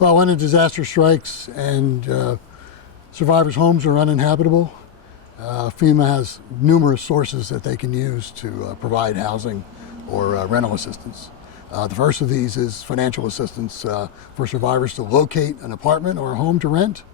Well, when a disaster strikes and survivors' homes are uninhabitable, FEMA has numerous sources that they can use to provide housing or rental assistance. The first of these is financial assistance for survivors to locate an apartment or a home to rent,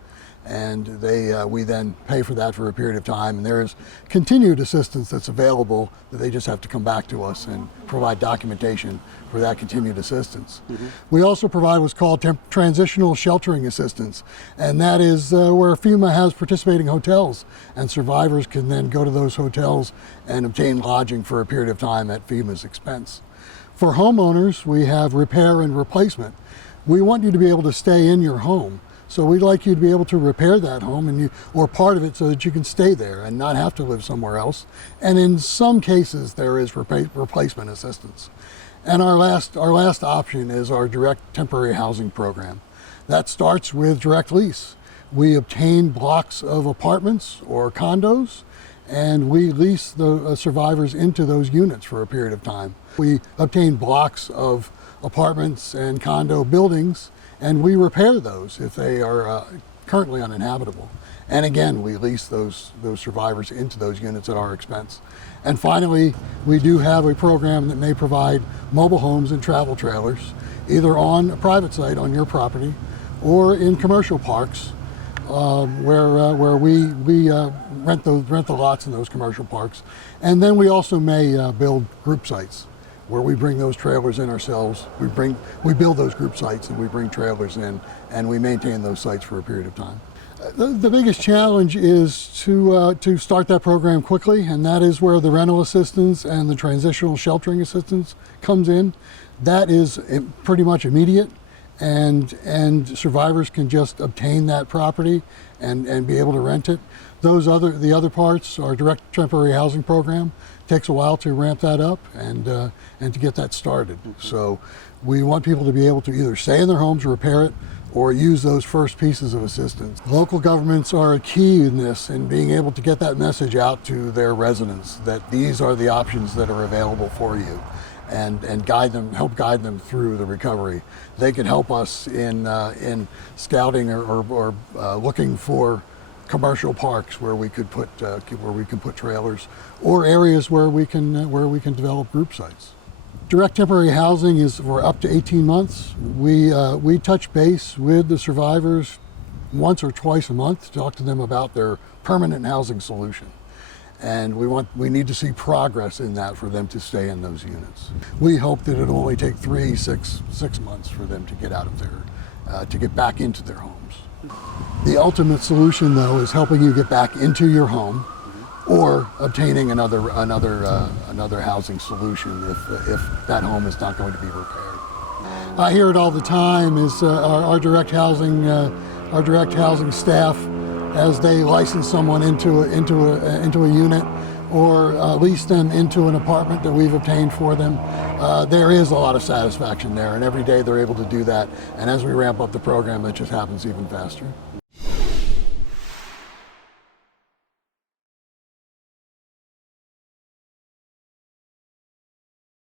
and we then pay for that for a period of time, and there is continued assistance that's available that they just have to come back to us and provide documentation for that continued assistance. Mm-hmm. We also provide what's called transitional sheltering assistance, and that is where FEMA has participating hotels, and survivors can then go to those hotels and obtain lodging for a period of time at FEMA's expense. For homeowners, we have repair and replacement. We want you to be able to stay in your home. So we'd like you to be able to repair that home or part of it so that you can stay there and not have to live somewhere else. And in some cases, there is replacement assistance. And our last option is our direct temporary housing program. That starts with direct lease. We obtain blocks of apartments or condos, and we lease the survivors into those units for a period of time. We obtain blocks of apartments and condo buildings, and we repair those if they are currently uninhabitable. And again, we lease those survivors into those units at our expense. And finally, we do have a program that may provide mobile homes and travel trailers, either on a private site on your property or in commercial parks, where we rent the lots in those commercial parks. And then we also may build group sites where we bring those trailers in ourselves. We build those group sites and we bring trailers in, and we maintain those sites for a period of time. The biggest challenge is to start that program quickly, and that is where the rental assistance and the transitional sheltering assistance comes in. That is pretty much immediate, and survivors can just obtain that property and be able to rent it. The other parts, our direct temporary housing program, takes a while to ramp that up and to get that started. So we want people to be able to either stay in their homes, repair it, or use those first pieces of assistance. Local governments are a key in this, in being able to get that message out to their residents that these are the options that are available for you, and help guide them through the recovery. They can help us in scouting or looking for commercial parks where we could put trailers, or areas where we can develop group sites. Direct temporary housing is for up to 18 months. We touch base with the survivors once or twice a month to talk to them about their permanent housing solution. And we need to see progress in that for them to stay in those units. We hope that it'll only take 6 months for them to get out of to get back into their homes. The ultimate solution, though, is helping you get back into your home, or obtaining another housing solution if that home is not going to be repaired. I hear it all the time. Is our direct housing staff, as they license someone into a unit or lease them into an apartment that we've obtained for them, there is a lot of satisfaction there, and every day they're able to do that. And as we ramp up the program, it just happens even faster.